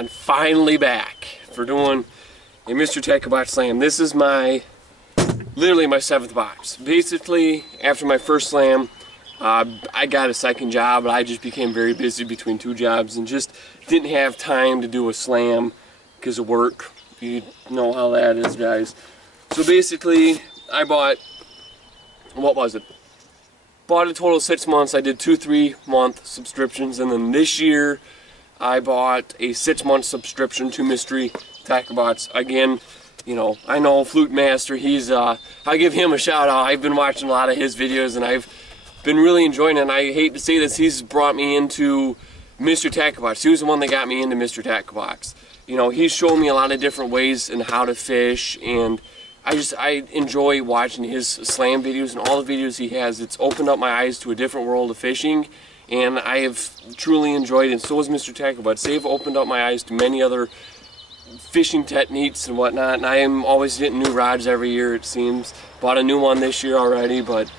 And finally back for doing a Mr. Chatterbait slam. This is literally my 7th box. Basically, after my first slam, I got a second job, but I just became very busy between 2 jobs and just didn't have time to do a slam because of work. You know how that is, guys. So basically, I bought, what was it? Bought a total of 6 months. I did 2 3-month subscriptions, and then this year I bought a 6-month subscription to Mystery Chatterbaits. Again, you know, I know Flute Master, I give him a shout out. I've been watching a lot of his videos and I've been really enjoying it, and I hate to say this, he's brought me into Mr. Chatterbaits. He was the one that got me into Mr. Chatterbaits. You know, he's shown me a lot of different ways and how to fish, and I enjoy watching his slam videos and all the videos he has. It's opened up my eyes to a different world of fishing, and I have truly enjoyed it, and so has Mr. Chatterbaits. They've opened up my eyes to many other fishing techniques and whatnot, and I am always getting new rods every year, it seems. Bought a new one this year already, but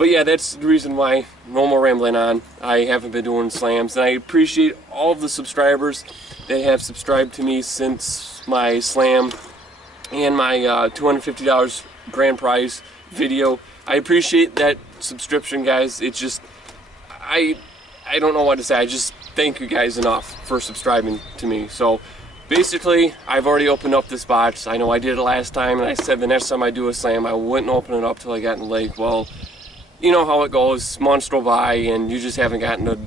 yeah, that's the reason why. No more rambling on. I haven't been doing slams, and I appreciate all of the subscribers that have subscribed to me since my slam and my $250 grand prize video. I appreciate that subscription, guys. It's just, I don't know what to say. I just thank you guys enough for subscribing to me. So basically, I've already opened up this box. I know I did it last time, and I said the next time I do a slam, I wouldn't open it up till I got in the lake. Well, you know how it goes. Months go by, and you just haven't gotten to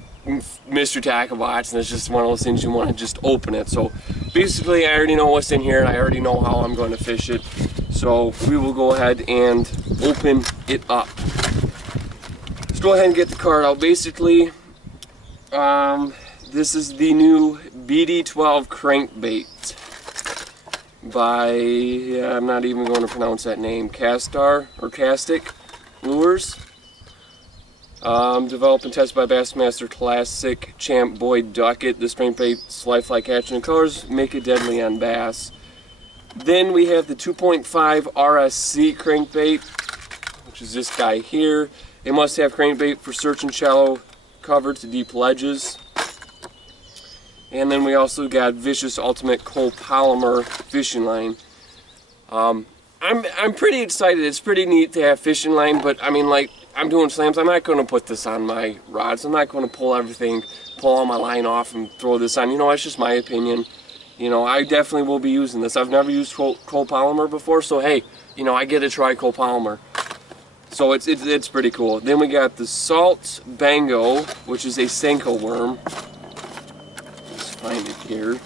Mr. Chatterbaits, and it's just one of those things you want to just open it. So basically, I already know what's in here, and I already know how I'm going to fish it. So we will go ahead and open it up. Let's go ahead and get the card out. Basically, this is the new BD12 crankbait by, I'm not even going to pronounce that name, Castar or Castic Lures. Developed and tested by Bassmaster Classic Champ Boyd Duckett. This crankbait's lifelike action and colors make it deadly on bass. Then we have the 2.5 RSC crankbait, which is this guy here. A must-have crankbait for searching shallow cover to deep ledges. And then we also got Vicious Ultimate Copolymer fishing line. I'm pretty excited. It's pretty neat to have fishing line, but I mean, like, I'm doing slams. I'm not going to put this on my rods. I'm not going to pull all my line off and throw this on. You know, that's just my opinion. You know, I definitely will be using this. I've never used copolymer before, so hey, you know, I get to try copolymer. So it's pretty cool. Then we got the Salt Bango, which is a Senko worm. Let's find it here.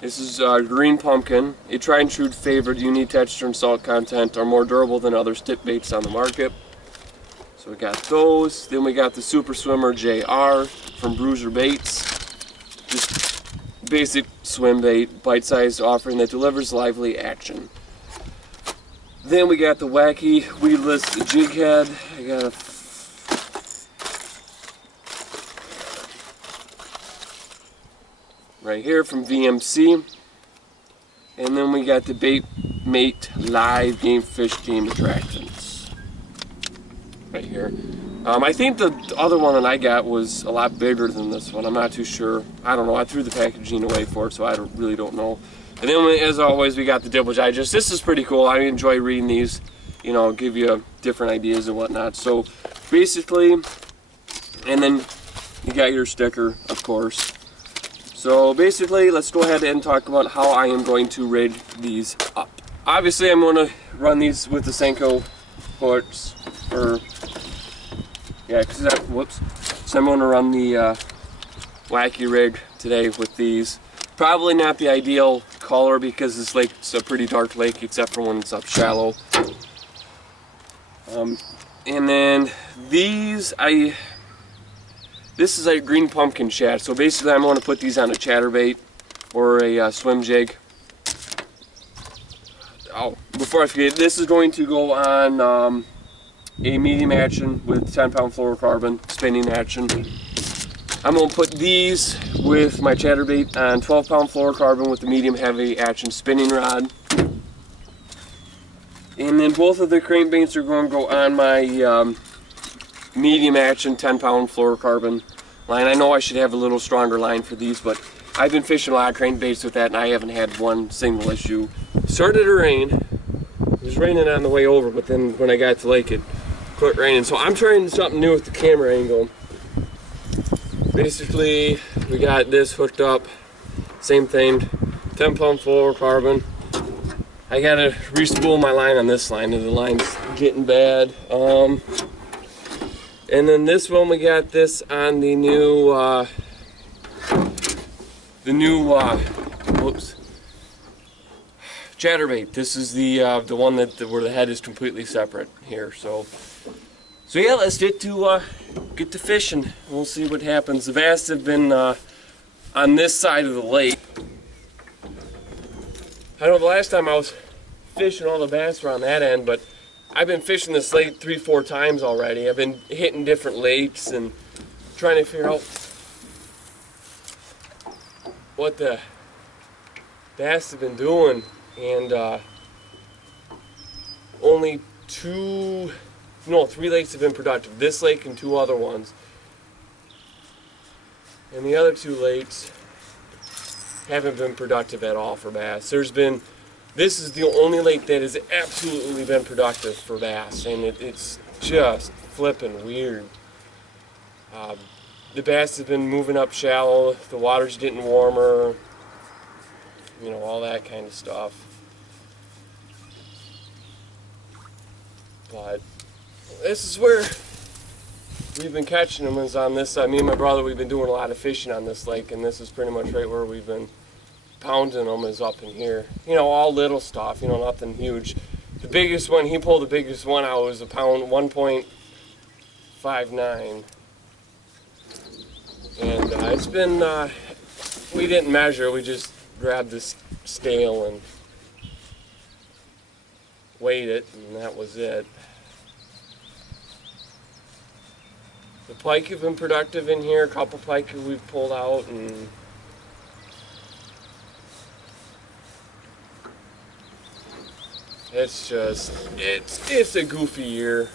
This is green pumpkin, a tried and true favorite. Unique texture and salt content are more durable than other tip baits on the market. So we got those. Then we got the Super Swimmer JR from Bruiser Baits. Just basic swim bait, bite-sized offering that delivers lively action. Then we got the Wacky weedless jig head. I got a right here from VMC, and then we got the Bait Mate Live Game Fish Game Attractions right here. I think the other one that I got was a lot bigger than this one. I'm not too sure. I don't know. I threw the packaging away for it, so I really don't know. And then, as always, we got the Dibble Digest. This is pretty cool. I enjoy reading these. You know, give you different ideas and whatnot. So basically, and then you got your sticker, of course. So basically, let's go ahead and talk about how I am going to rig these up. Obviously, I'm going to run these with the Senko hooks, or yeah, whoops. So I'm going to run the Wacky rig today with these. Probably not the ideal color because this lake's a pretty dark lake, except for when it's up shallow. And then these, this is a green pumpkin chat, so basically I'm going to put these on a chatterbait or a swim jig. Oh, before I forget, this is going to go on a medium action with 10-pound fluorocarbon spinning action. I'm going to put these with my chatterbait on 12-pound fluorocarbon with the medium heavy action spinning rod. And then both of the crankbaits are going to go on my medium action 10-pound fluorocarbon line. I know I should have a little stronger line for these, but I've been fishing a lot of crankbaits with that, and I haven't had one single issue. Started to rain. It was raining on the way over, but then when I got to lake, it quit raining. So I'm trying something new with the camera angle. Basically, we got this hooked up, same thing, 10 pound fluorocarbon. I gotta re-spool my line on this line, and the line's getting bad. And then this one, we got this on the new, whoops, Chatterbait. This is the one where the head is completely separate here. So yeah, let's get to fishing. We'll see what happens. The bass have been on this side of the lake. I know the last time I was fishing, all the bass were on that end, but I've been fishing this lake 3-4 times already. I've been hitting different lakes and trying to figure out what the bass have been doing, and only 3 lakes have been productive. This lake and 2 other ones. And the other 2 lakes haven't been productive at all for bass. This is the only lake that has absolutely been productive for bass, and it's just flipping weird. The bass have been moving up shallow, the water's getting warmer, all that kind of stuff. But this is where we've been catching them, is on this side. Me and my brother, we've been doing a lot of fishing on this lake, and this is pretty much right where we've been pounding them, is up in here. All little stuff, nothing huge. The biggest one, he pulled the biggest one out, was a pound, 1.59. And it's been, we didn't measure, we just grabbed this scale and weighed it, and that was it. The pike have been productive in here, a couple pike we've pulled out, and it's just, it's a goofy year.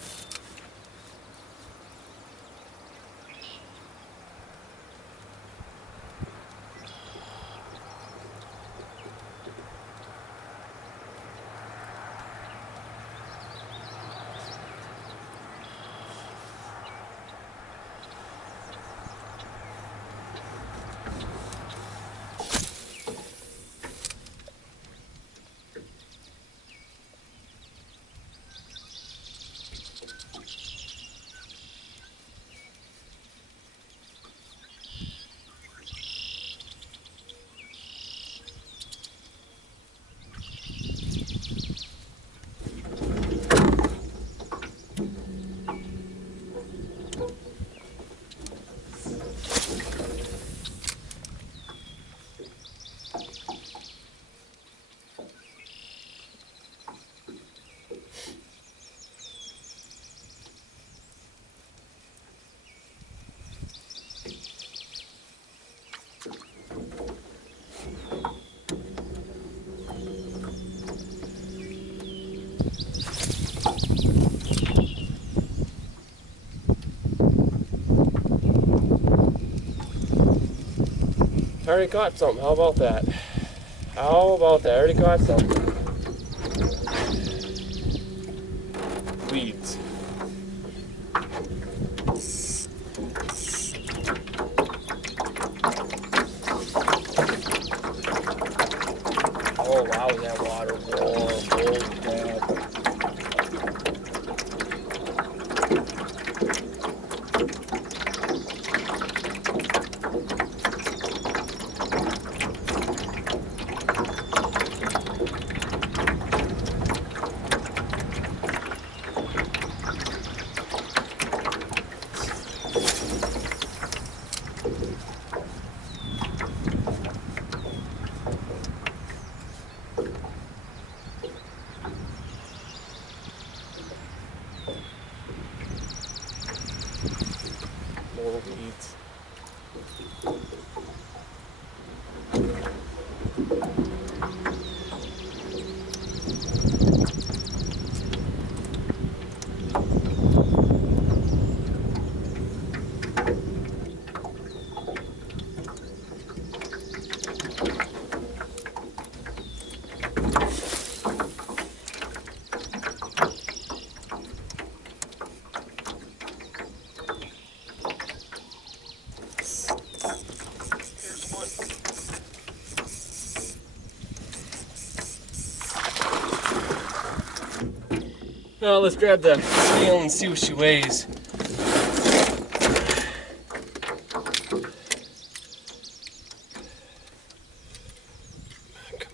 I already caught something. How about that? I already caught something. Weeds. Oh wow, that water warm. Holy crap. Well, let's grab the scale and see what she weighs. Come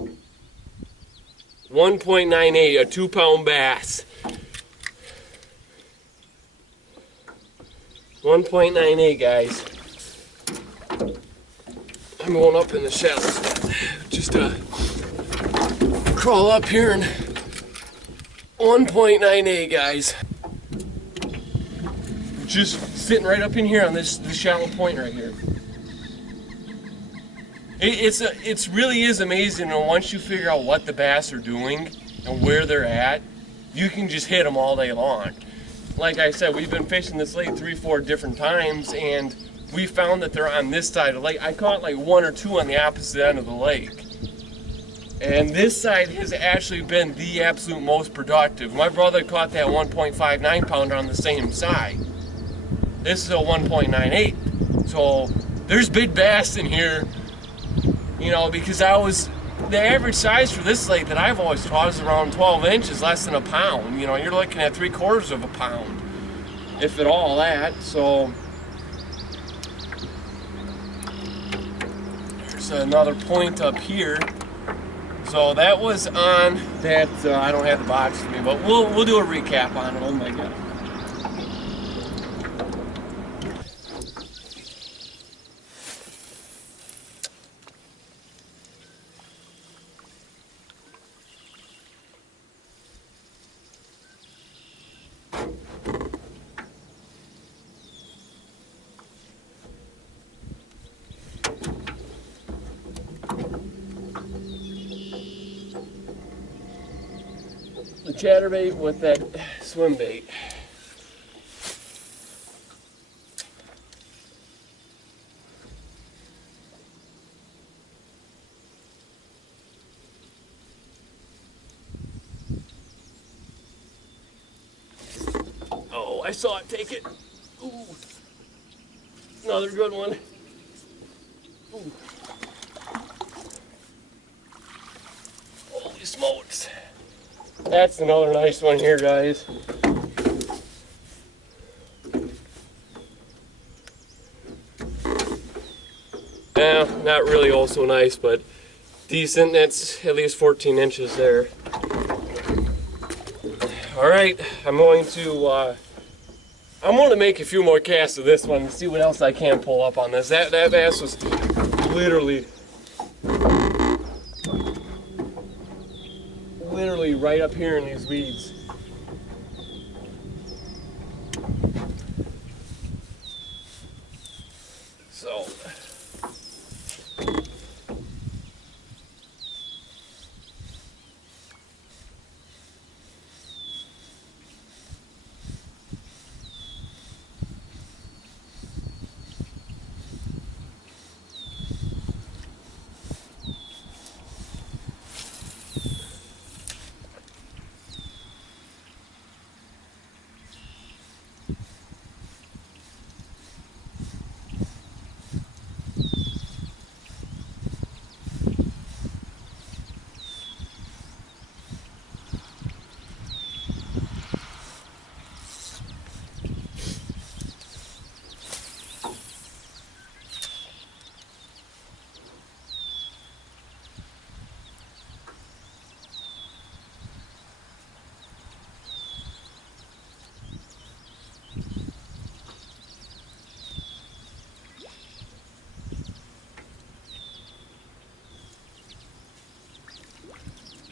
on. 1.98, a 2-pound bass. 1.98, guys. I'm going up in the shallows. Just crawl up here and 1.98, guys. Just sitting right up in here on this shallow point right here. It's really is amazing, and once you figure out what the bass are doing and where they're at, you can just hit them all day long. Like I said, we've been fishing this lake 3-4 different times, and we found that they're on this side of the lake. I caught like 1 or 2 on the opposite end of the lake. And this side has actually been the absolute most productive. My brother caught that 1.59 pounder on the same side. This is a 1.98. So there's big bass in here, you know, because the average size for this lake that I've always caught is around 12 inches, less than a pound. You know, you're looking at 3/4 of a pound, if at all that. So there's another point up here. So that was on that. I don't have the box with me, but we'll do a recap on it. Oh my God. The chatterbait with that swim bait. Oh, I saw it take it. Ooh. Another good one. Ooh. Holy smokes. That's another nice one here, guys. Not really all so nice, but decent. That's at least 14 inches there. All right, I'm going to make a few more casts of this one and see what else I can pull up on this. That bass was literally right up here in these weeds. So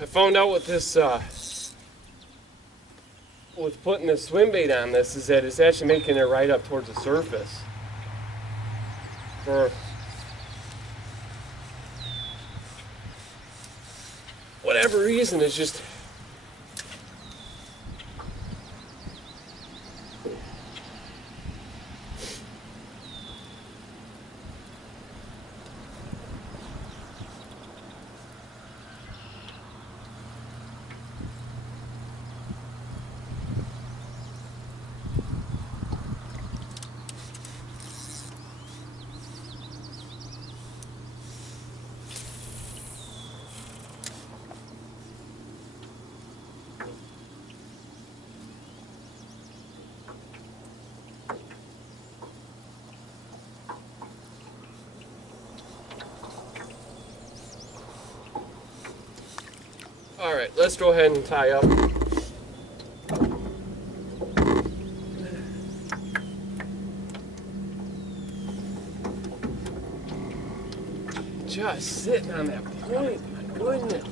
I found out with this, with putting the swim bait on this, is that it's actually making it right up towards the surface. For whatever reason, it's just Alright, let's go ahead and tie up. Just sitting on that point, my goodness.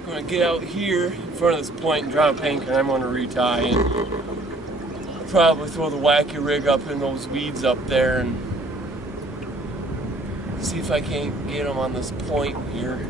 I'm going to get out here in front of this point and drop anchor, and I'm going to retie and probably throw the Wacky rig up in those weeds up there and see if I can't get them on this point here.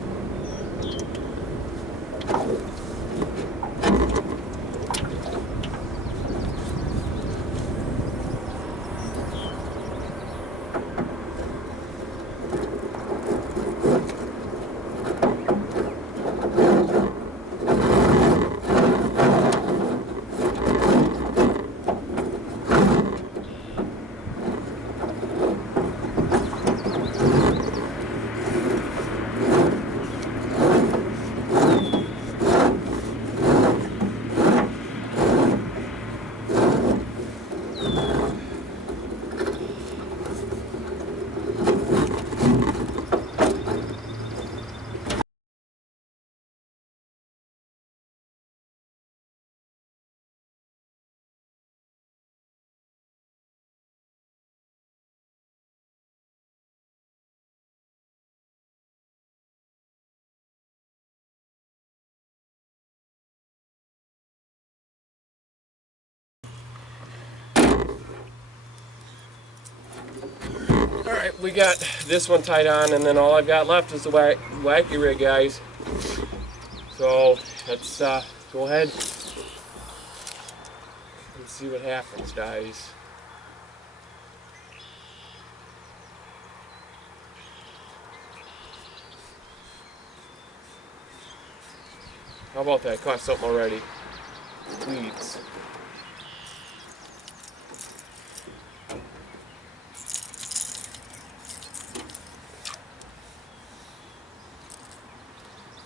Alright, we got this one tied on, and then all I've got left is the Wacky rig, guys. So let's go ahead and see what happens, guys. How about that? Caught something already. Weeds.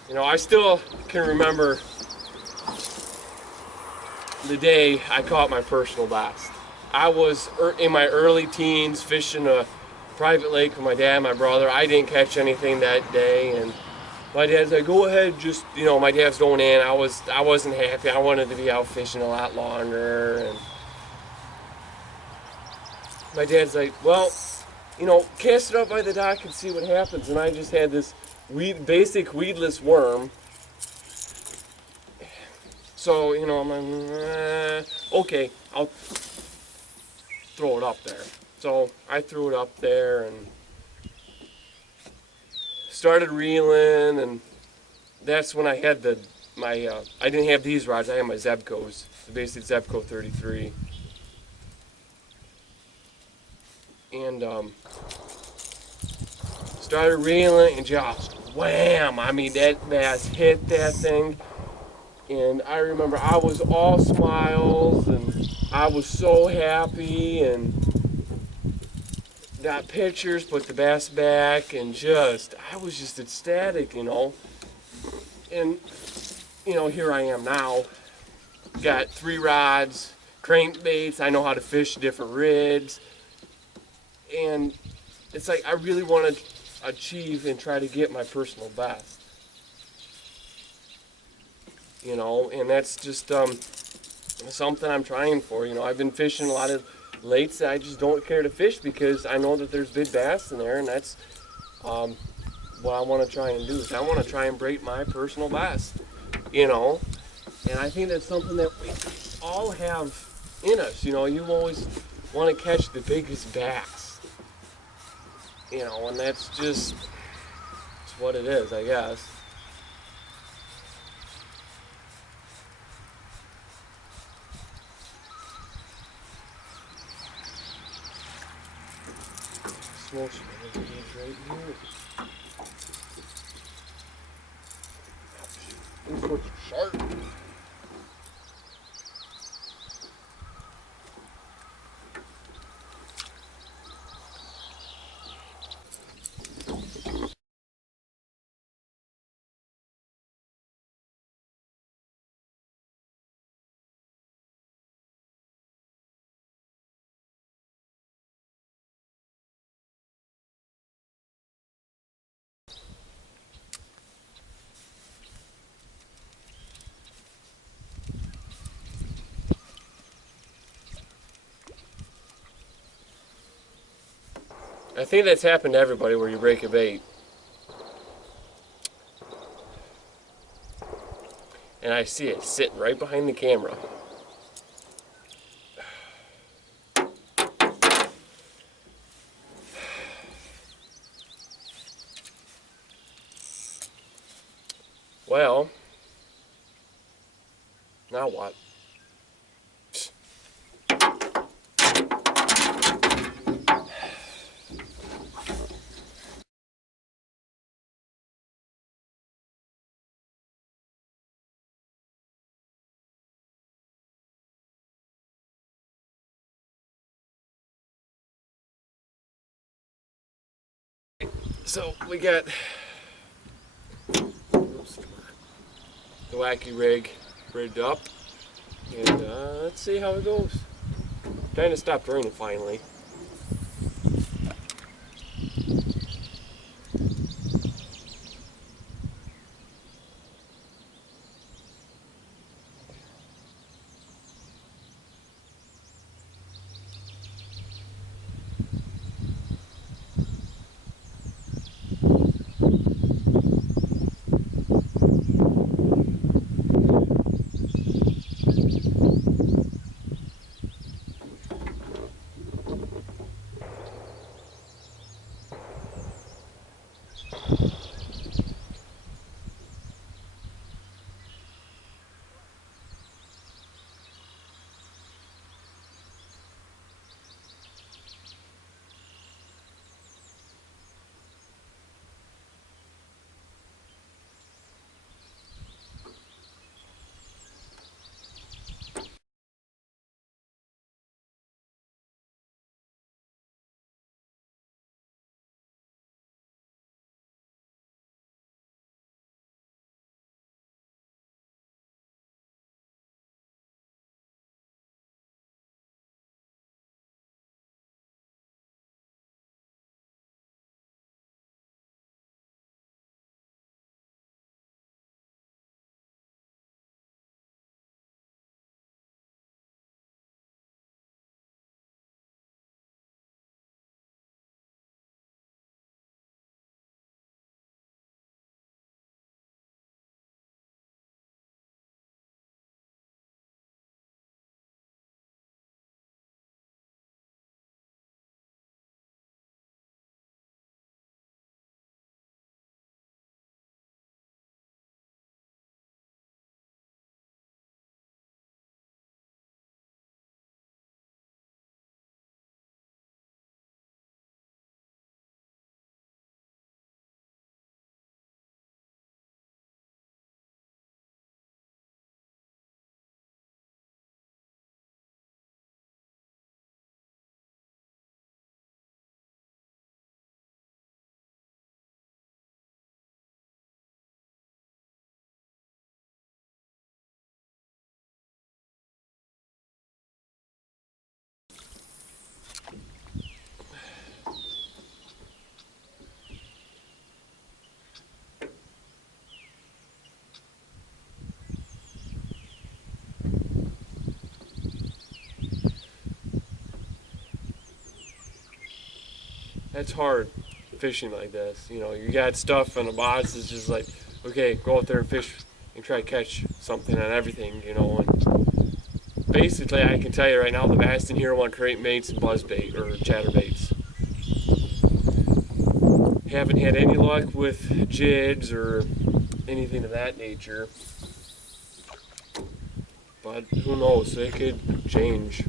You know, I still can remember the day I caught my personal best. I was in my early teens fishing a private lake with my dad and my brother. I didn't catch anything that day, and my dad's like, go ahead, just, you know, my dad's going in. I wasn't happy. I wanted to be out fishing a lot longer, and my dad's like, well, you know, cast it up by the dock and see what happens. And I just had this basic weedless worm. So, you know, I'm like, okay, I'll throw it up there. So I threw it up there and started reeling, and that's when I had I didn't have these rods, I had my Zebcos, the basic Zebco 33. And started reeling and just wham! I mean, that bass hit that thing, and I remember I was all smiles and I was so happy and got pictures, put the bass back, and I was just ecstatic, you know. And you know, here I am now. Got 3 rods, crankbaits. I know how to fish different rigs, and it's like I really want to achieve and try to get my personal best, you know, and that's just something I'm trying for. You know, I've been fishing a lot of lakes that I just don't care to fish because I know that there's big bass in there, and that's what I want to try and do. Is I want to try and break my personal best, you know. And I think that's something that we all have in us. You know, you always want to catch the biggest bass, you know, and that's just it's what it is, I guess. Small shrimp right here. This one's sharp. I think that's happened to everybody where you break a bait. And I see it sitting right behind the camera. Well, now what? So we got the Wacky rig rigged up, and let's see how it goes. Kind of stopped raining finally. That's hard. fishing like this. You know, you got stuff in a box. It's just like, okay, go out there and fish and try to catch something on everything, you know. And basically, I can tell you right now, the bass in here want crankbaits and buzzbait or chatterbaits. Haven't had any luck with jigs or anything of that nature. But who knows? It could change.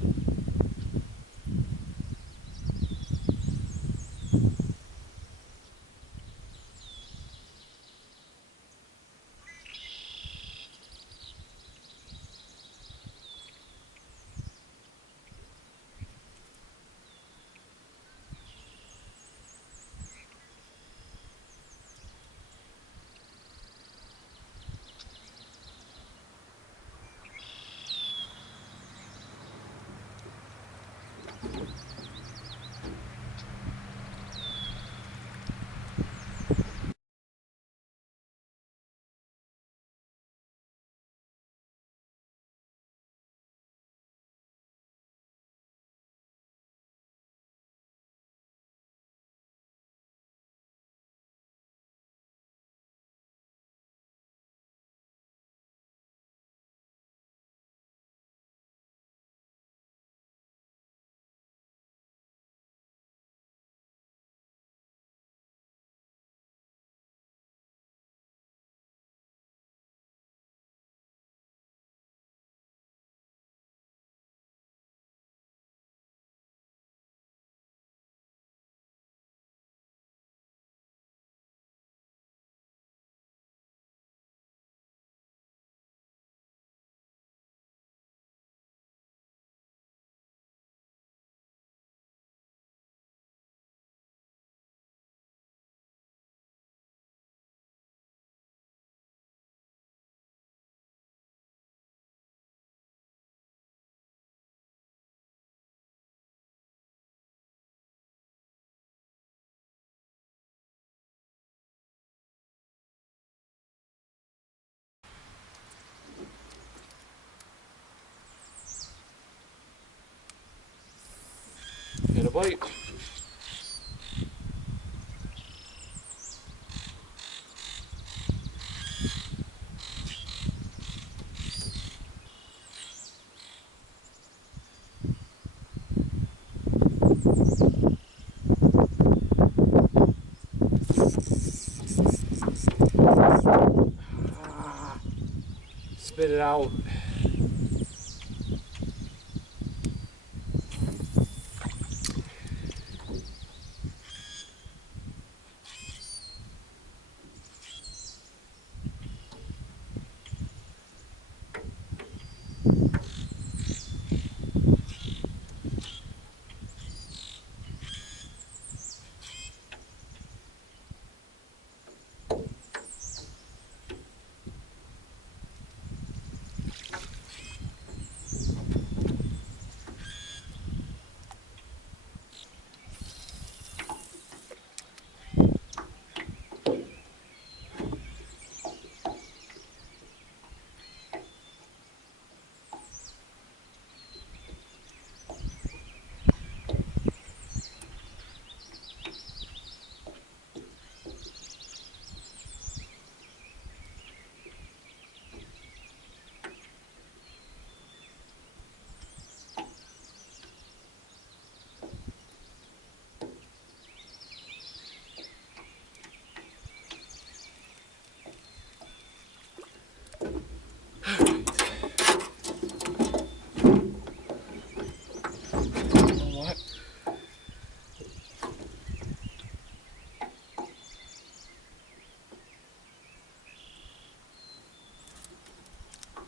And a bite. Spit it out.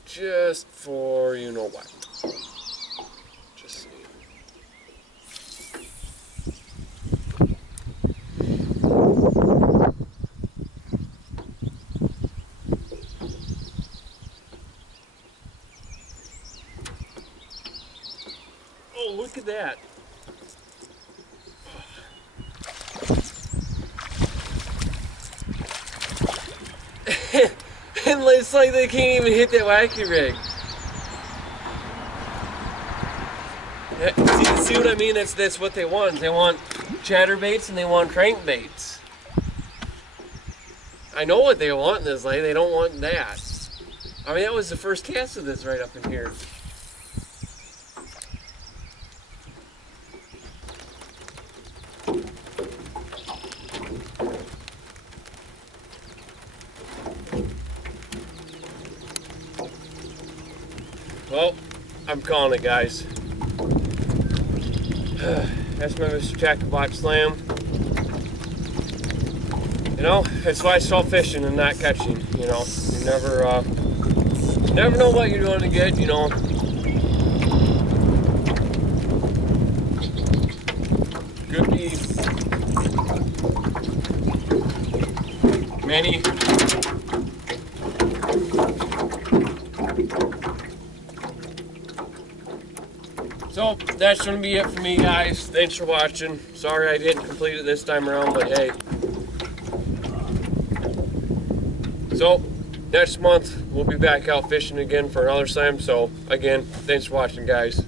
Just for you know what. Just see. Oh, look at that. And it's like they can't even hit that wacky rig. See what I mean? That's what they want. They want chatterbaits and they want crankbaits. I know what they want in this lake. They don't want that. I mean, that was the first cast of this right up in here. Well, I'm calling it, guys. That's my Mr. Chatterbait slam. You know, that's why I stall fishing and not catching. You know, you never know what you're going to get. You know, could be many. So that's going to be it for me, guys. Thanks for watching. Sorry I didn't complete it this time around, but hey. So next month we'll be back out fishing again for another slam. So again, thanks for watching, guys.